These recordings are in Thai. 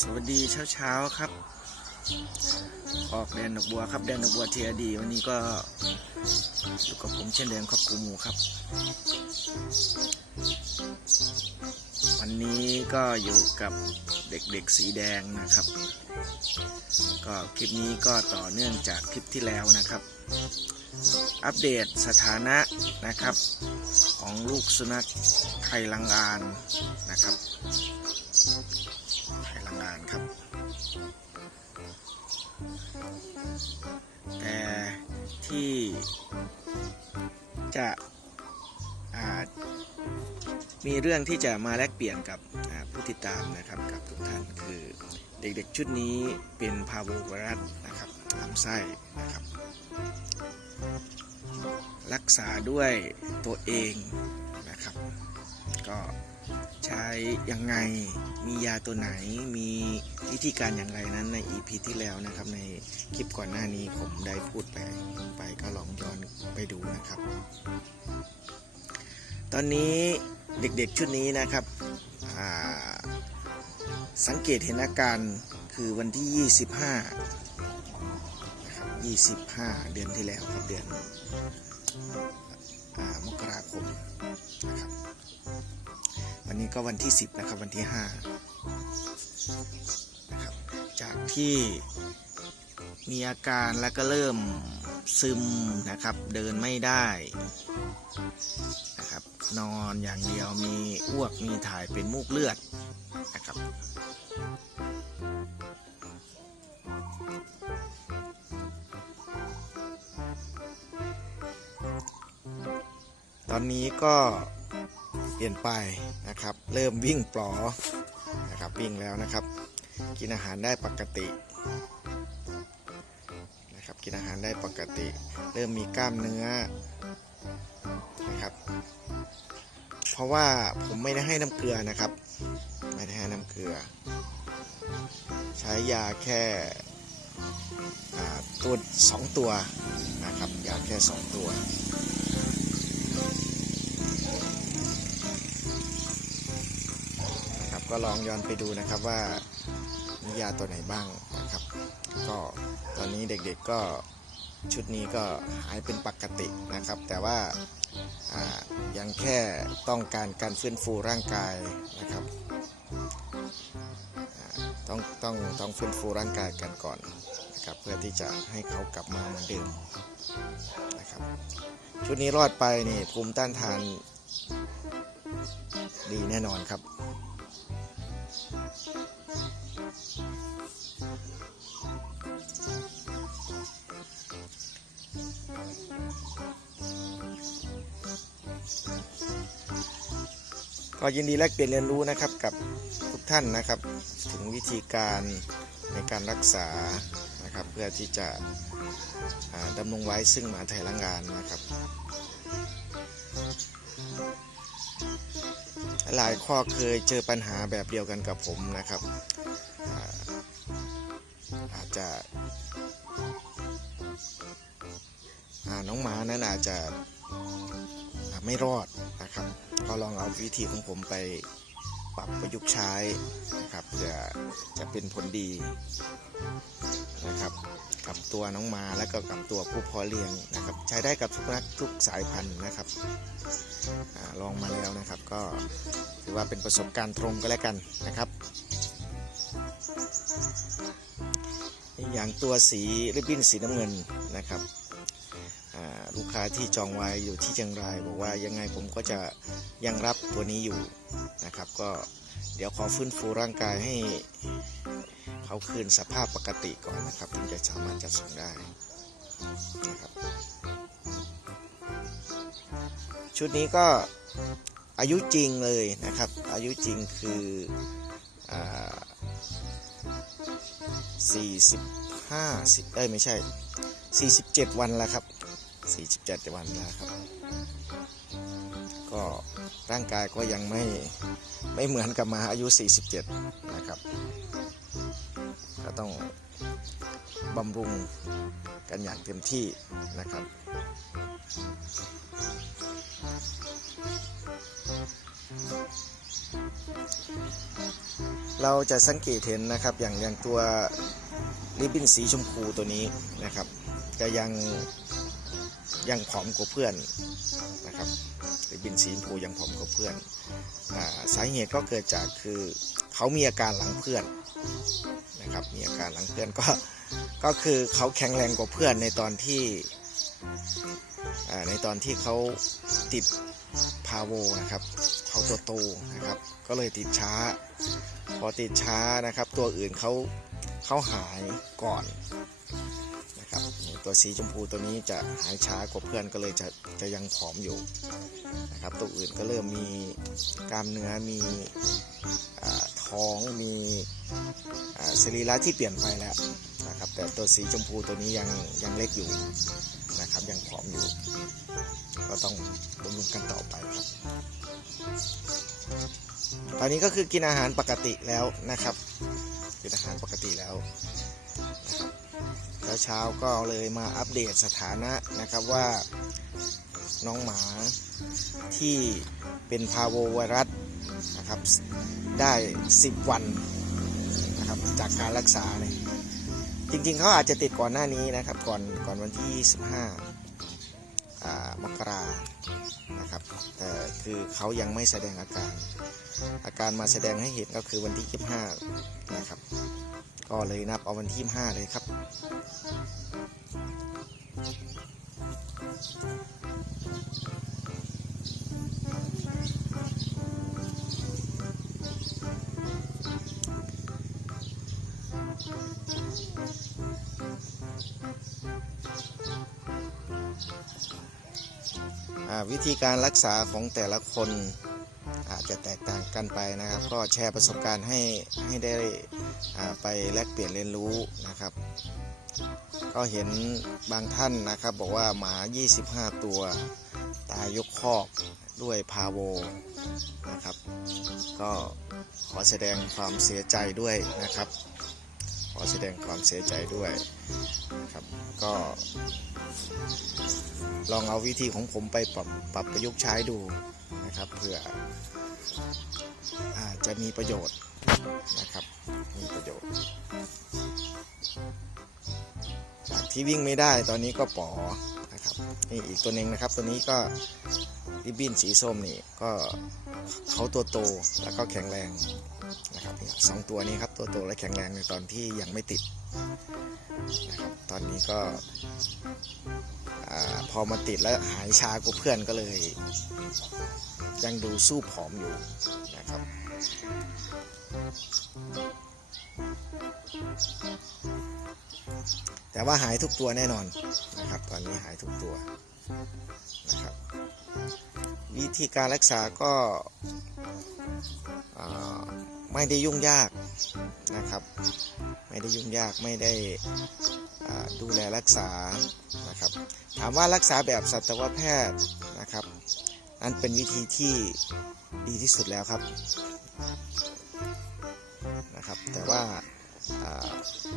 สวัสดีเช้าเช้าๆครับ ออกแดนดอกบัวครับแดนดอกบัวเทีอดี วันนี้ก็อยู่กับผมเช่นเดิมครับกูหมูครับ วันนี้ก็อยู่กับเด็กๆสีแดงนะครับ ก็คลิปนี้ก็ต่อเนื่องจากคลิปที่แล้วนะครับ อัปเดตสถานะนะครับ ของลูกสุนัขไทยลังอานนะครับ ไทยลังอานครับ แต่ที่จะอ่ามีเรื่องที่จะมาแลกเปลี่ยนกับผู้ติดตามนะครับกับทุกท่านคือเด็กๆชุดนี้เป็นพาโวไวรัสนะครับลำไส้นะครับ รักษาด้วยตัวเองนะครับ ก็ ใช้ยังไง มียาตัวไหน มีวิธีการอย่างไรนั้นใน EP ที่แล้วนะครับ ในคลิปก่อนหน้านี้ผมได้พูดไปไปก็ลองย้อนไปดูนะครับ ตอนนี้เด็กๆชุดนี้นะครับ สังเกตเห็นอาการคือวันที่ 25 25 เดือนที่แล้วครับเดือนอมกราคม นี้ก็วันที่ 10 นะครับ วันที่5นะครับจากที่มีอาการแล้วก็เริ่มซึมนะครับ เดินไม่ได้นะครับ นอนอย่างเดียวมีอ้วกมีถ่ายเป็นมูกเลือดนะครับตอนนี้ก็ เปลี่ยนไปนะครับ เริ่มวิ่งปลอนะครับวิ่งแล้วนะครับ กินอาหารได้ปกตินะครับกินอาหารได้ปกติ เริ่มมีกล้ามเนื้อนะครับ เพราะว่าผมไม่ได้ให้น้ำเกลือนะครับ ไม่ได้ให้น้ำเกลือ ใช้ยาแค่ตัวสองตัวนะครับยาแค่สองตัว นะครับก็ลองย้อนไปดูนะครับว่ามียาตัวไหนบ้างนะครับ ก็ตอนนี้เด็กๆก็ชุดนี้ก็หายเป็นปกตินะครับ แต่ว่าายังแค่ต้องการการฟื้นฟูร่างกายนะครับต้องต้องต้องฟื้นฟูร่างกายกันก่อนนะครับเพื่อที่จะให้เขากลับมาเหมือนเดิมนะครับ ชุดนี้รอดไปนี่ภูมิต้านทานดีแน่นอนครับ ก็ยินดีแลกเปลี่ยนเรียนรู้นะครับกับทุกท่านนะครับ ถึงวิธีการในการรักษานะครับเพื่อที่จะ ดำรงไว้ซึ่งหมาไทยละงานนะครับ หลายข้อเคยเจอปัญหาแบบเดียวกันกับผมนะครับอาจจะน้องหมานั้นอาจจะไม่รอดนะครับ ก็ลองเอาวิธีของผมไปปรับประยุกต์ใช้นะครับเพื่อจะเป็นผลดีนะครับ กับตัวน้องมาและก็กับตัวผู้พาะเลี้ยงนะครับ ใช้ได้กับทุกนักทุกสายพันธุ์นะครับอลองมาแล้วนะครับ ก็ถือว่าเป็นประสบการณ์ตรงก็แล้วกันนะครับ อย่างตัวสีริบบิ้นสีน้ำเงินนะครับลูกค้าที่จองไว้อยู่ที่เชียงราย บอกว่ายังไงผมก็จะยังรับตัวนี้อยู่นะครับ ก็เดี๋ยวขอฟื้นฟูร่างกายให้ เขาคืนสภาพปกติก่อนนะครับถึงจะสามารถจัดส่งได้นะครับชุดนี้ก็อายุจริงเลยนะครับ อายุจริงคืออ่าสี่สิบห้าสิบเอ้ยไม่ใช่สี่สิบเจ็ดวันแล้วครับสี่สิบเจ็ดวันแล้วครับ ก็ร่างกายก็ยังไม่ไม่เหมือนกับมาอายุ 47 นะครับ ก็ต้องบำรุงกันอย่างเต็มที่นะครับ เราจะสังเกตเห็นนะครับอย่างอย่างตัวริบบิ้นสีชมพูตัวนี้นะครับจะยังยังผอมกว่าเพื่อนนะครับริบบิ้นสีชมพูยังผอมกว่าเพื่อนอาสาเหตุก็เกิดจากคือ เขามีอาการหลังเพื่อนนะครับมีอาการหลังเพื่อนก็ก็คือเขาแข็งแรงกว่าเพื่อนในตอนที่ในตอนที่เขาติดพาโวนะครับเขาตัวโตนะครับ ก็เลยติดช้า พอติดช้านะครับ ตัวอื่นเขาเขาหายก่อนนะครับตัวสีชมพูตัวนี้จะหายช้ากว่าเพื่อนก็เลยจะจะยังผอมอยู่นะครับ ตัวอื่นก็เริ่มมีกล้ามเนื้อมีอ ท้องมีอ่าสรีระที่เปลี่ยนไปแล้วนะครับแต่ตัวสีชมพูตัวนี้ยังยังเล็กอยู่นะครับยังผอมอยู่ ก็ต้องบำรุงกันต่อไปครับตอนนี้ก็คือกินอาหารปกติแล้วนะครับ กินอาหารปกติแล้วนะครับแล้วเช้าก็เลยมาอัปเดตสถานะนะครับว่าน้องหมาที่เป็นพาโวไวรัส นะครับ ได้ 10 วันนะครับจากการรักษาเนี่ยจริงๆเขาอาจจะติดก่อนหน้านี้นะครับ ก่อนก่อนวันที่25อ่ามกรานะครับแต่คือเขายังไม่แสดงอาการ อาการมาแสดงให้เห็นก็คือวันที่ 25 นะครับ ก็เลยนับเอาวันที่ 25 เลยครับ วิธีการรักษาของแต่ละคนอาจจะแตกต่างกันไปนะครับ ก็แชร์ประสบการณ์ให้ให้ได้ไปแลกเปลี่ยนเรียนรู้นะครับ ก็เห็นบางท่านนะครับบอกว่าหมา 25 ตัว ตายยกคอกด้วยพาโวนะครับ ก็ขอแสดงความเสียใจด้วยนะครับ อแสดงความเสียใจด้วยครับ ก็ลองเอาวิธีของผมไปปรับปรับประยุกต์ใช้ดูนะครับเพื่ออาจะมีประโยชน์นะครับ มีประโยชน์จากที่วิ่งไม่ได้ตอนนี้ก็ปอนะครับนี่อีกตัวหนึ่งนะครับ ตัวนี้ก็ริบบิ้นสีส้มนี่ก็ เขาตัวโตแล้วก็แข็งแรงนะครับสองตัวนี้ครับตัวโตและแข็งแรงในตอนที่ยังไม่ติดนะครับตอนนี้ก็พอมาติดแล้วหายชากว่าเพื่อนก็เลย ยังดูสู้ผอมอยู่นะครับ แต่ว่าหายทุกตัวแน่นอนนะครับตอนนี้หายทุกตัวนะครับ วิธีการรักษาก็าไม่ได้ยุ่งยากนะครับ ไม่ได้ยุ่งยากไม่ได้ดูแลรักษานะครับ ถามว่ารักษาแบบสัตวแพทย์นะครับนั่นเป็นวิธีที่ดีที่สุดแล้วครับนะครับ แต่ว่า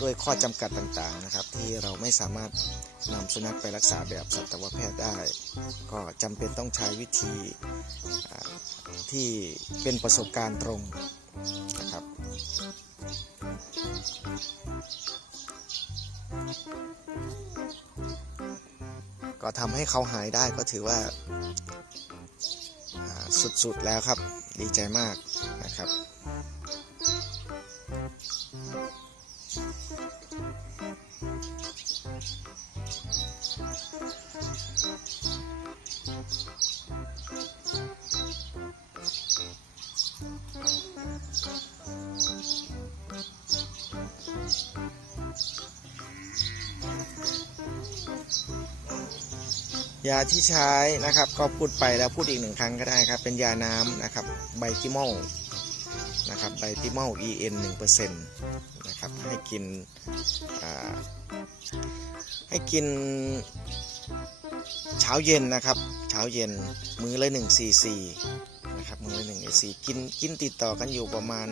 ด้วยข้อจำกัดต่างๆนะครับ ที่เราไม่สามารถนำสุนัขไปรักษาแบบสัตวแพทย์ได้ ก็จำเป็นต้องใช้วิธีที่เป็นประสบการณ์ตรงนะครับก็ทำให้เขาหายได้ก็ถือว่าสุดๆแล้วครับ ดีใจมากนะครับ ยาที่ใช้นะครับ ก็พูดไปแล้วพูดอีกหนึ่งครั้งก็ได้ครับ เป็นยาน้ำนะครับไบติมอลนะครับไบติมอล EN 1%นะครับให้กินให้กินเช้าเย็นนะครับเช้าเย็นมื้อละ1 cc นะครับมื้อละ1 cc กินกินติดต่อกันอยู่ประมาณ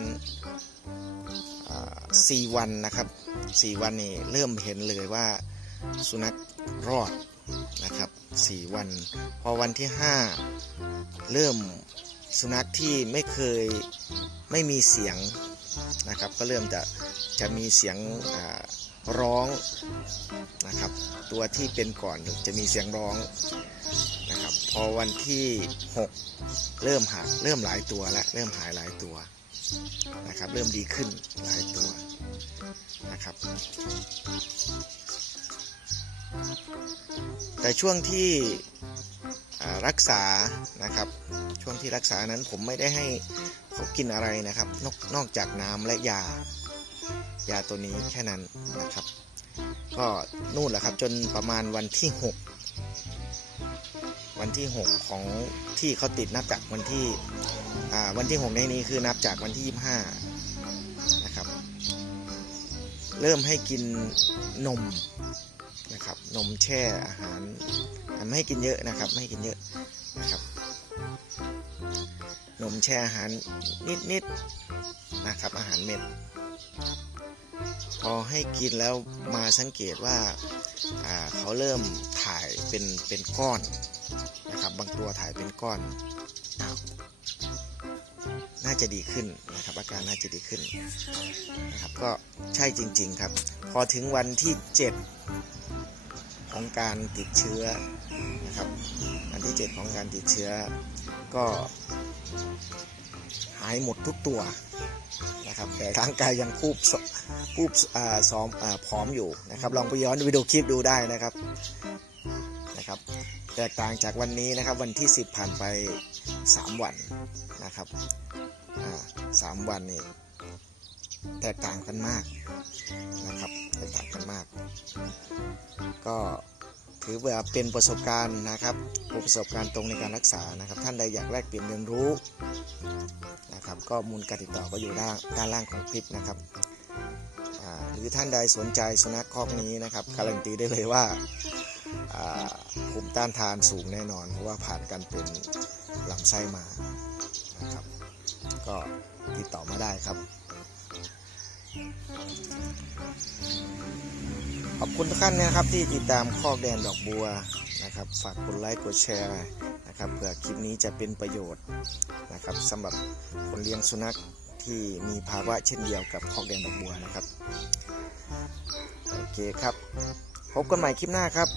สี่วันนะครับสี่วันนี่เริ่มเห็นเลยว่าสุนัขรอดนะครับ 4 วัน พอวันที่ 5 เริ่มสุนัขที่ไม่เคยไม่มีเสียงนะครับ ก็เริ่มจะจะมีเสียงร้องนะครับ ตัวที่เป็นก่อนจะมีเสียงร้องนะครับ พอวันที่ 6 เริ่มหาเริ่มหลายตัวแล้วเริ่มหายหลายตัวนะครับ เริ่มดีขึ้นหลายตัวนะครับ แต่ช่วงที่รักษานะครับ ช่วงที่รักษานั้นผมไม่ได้ให้เขากินอะไรนะครับ นอกนอกจากน้ำและยา ยาตัวนี้แค่นั้นนะครับ ก็นู่นแหละครับจนประมาณวันที่ 6 วันที่ 6 ของที่เขาติดนับจากวันที่วันที่ 6 ในนี้คือนับจากวันที่ 25 นะครับ เริ่มให้กินนม นมแช่อาหารไม่ให้กินเยอะนะครับ ไม่ให้กินเยอะนะครับ นมแช่อาหารนิดๆนะครับ อาหารเม็ด พอให้กินแล้วมาสังเกตว่าอ่าเขาเริ่มถ่ายเป็นเป็นก้อนนะครับ บางตัวถ่ายเป็นก้อนอ้าวน่าจะดีขึ้นนะครับ อาการน่าจะดีขึ้นนะครับ ก็ใช่จริง ๆครับ พอถึงวันที่ 7 ของการติดเชื้อนะครับวันที่ 7 ของการติดเชื้อ ก็หายหมดทุกตัวนะครับ แต่ร่างกายยังคูบผูบซ้อมอผอมอยู่นะครับ ลองไปย้อนวิดีโอคลิปดูได้นะครับนะครับ แตกต่างจากวันนี้นะครับ วันที่ 10 ผ่านไป 3 วันนะครับสามวันนี่แตกต่างกันมากนะครับแตกต่างกันมาก ก็ถือว่าเป็นประสบการณ์นะครับประสบการณ์ตรงในการรักษานะครับ ท่านใดอยากแลกเปลี่ยนเรียนรู้นะครับก็มูลการติดต่อก็อยู่ด้านด้านล่างของคลิปนะครับหรือท่านใดสนใจสุนัขคอกนี้นะครับการันตีได้เลยว่าอ่าภูมิต้านทานสูงแน่นอน เพราะว่าผ่านการเป็นลำไส้มานะครับ ก็ติดต่อมาได้ครับ ขอบคุณทุกท่านนะครับที่ติดตามคอกแดนดอกบัวนะครับฝากกดไลค์กดแชร์นะครับเผื่อคลิปนี้จะเป็นประโยชน์นะครับสำหรับคนเลี้ยงสุนัขที่มีภาวะเช่นเดียวกับคอกแดนดอกบัวนะครับโอเคครับ พบกันใหม่คลิปหน้าครับ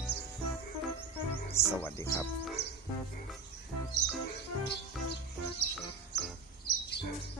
สวัสดีครับ Música